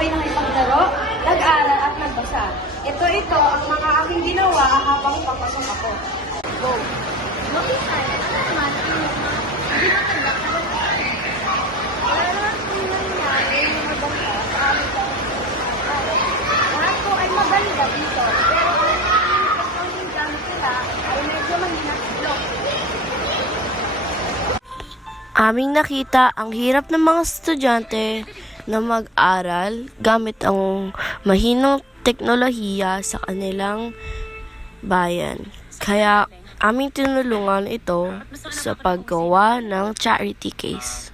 sabay nakipaglaro, nag-aral at nagbasa. Ito ang mga aking ginawa habang papasok ako. Go! Mabisan, ano naman ang mga hindi maganda ka ba? Wala naman po nangyari yung maganda sa aming pangalaman. Lahat po ay maganda dito, pero ang yung gamit nila ay medyo mahinang ilong. Aming nakita ang hirap ng mga estudyante na mag-aral gamit ang mahinang teknolohiya sa kanilang bayan. Kaya aming tinulungan ito sa paggawa ng charity case.